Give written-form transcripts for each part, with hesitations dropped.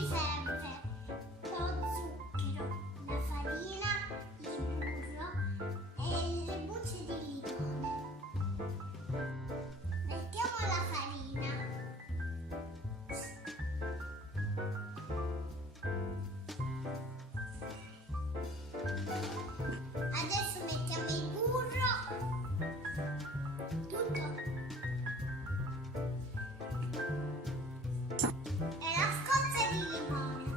ci serve lo zucchero, la farina, il burro e le bucce di limone. Mettiamo la farina. Adesso mettiamo il burro. Tutto. E la scozza di limone.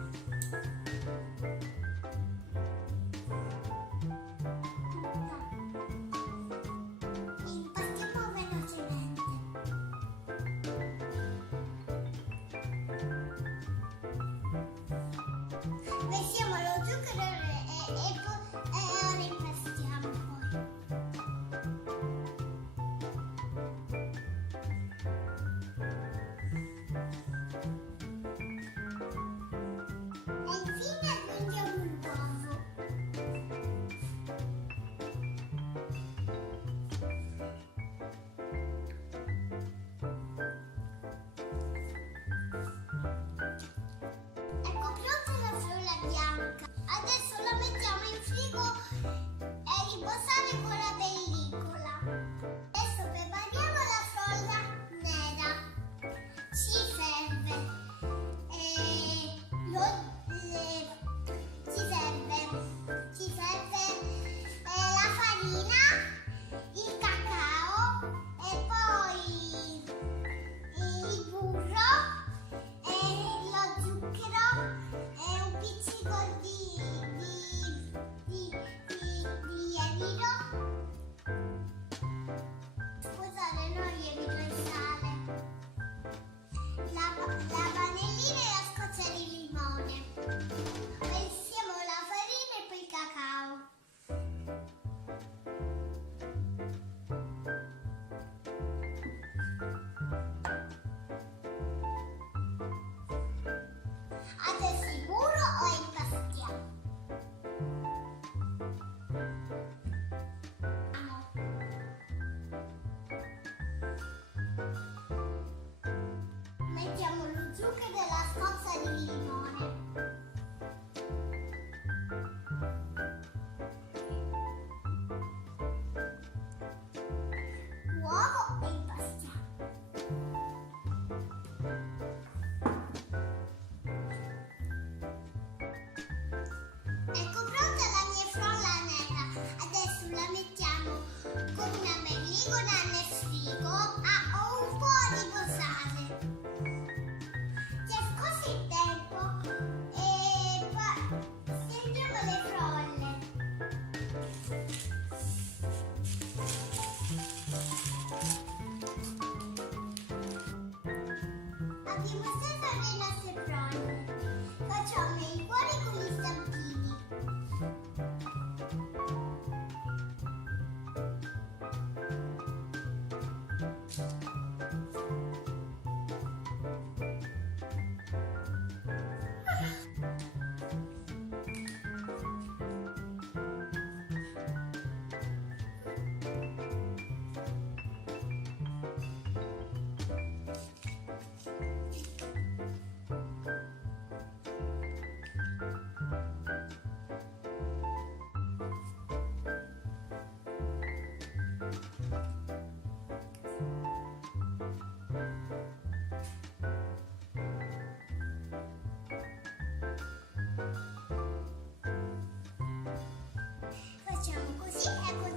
Impastiamo velocemente. Versiamo lo zucchero e ora impastiamo poi. E infine aggiungiamo il uovo. Ecco pronta la frolla bianca. Adesso la mettiamo in frigo e riposare con la pellicola. Adesso prepariamo la frolla nera. Ci serve la farina, il cacao e poi il burro e lo zucchero e un pizzico di lievito. Scusate, non lievito, il sale. La vanillina e la scozza di limone. Versiamo la farina e poi il cacao. Adesso il burro lo impastiamo. Mettiamo lo zucchero e la scozza di limone. Uovo e impastiamo. Ecco pronta la mia frolla nera. Adesso la mettiamo con una pellicola nel frigo o un po' a riposare. C'è scorso il tempo e poi stendiamo le frolle. Abbiamo sempre le nostre frolle. Facciamo i cuori con gli stampini. Facciamo così e così.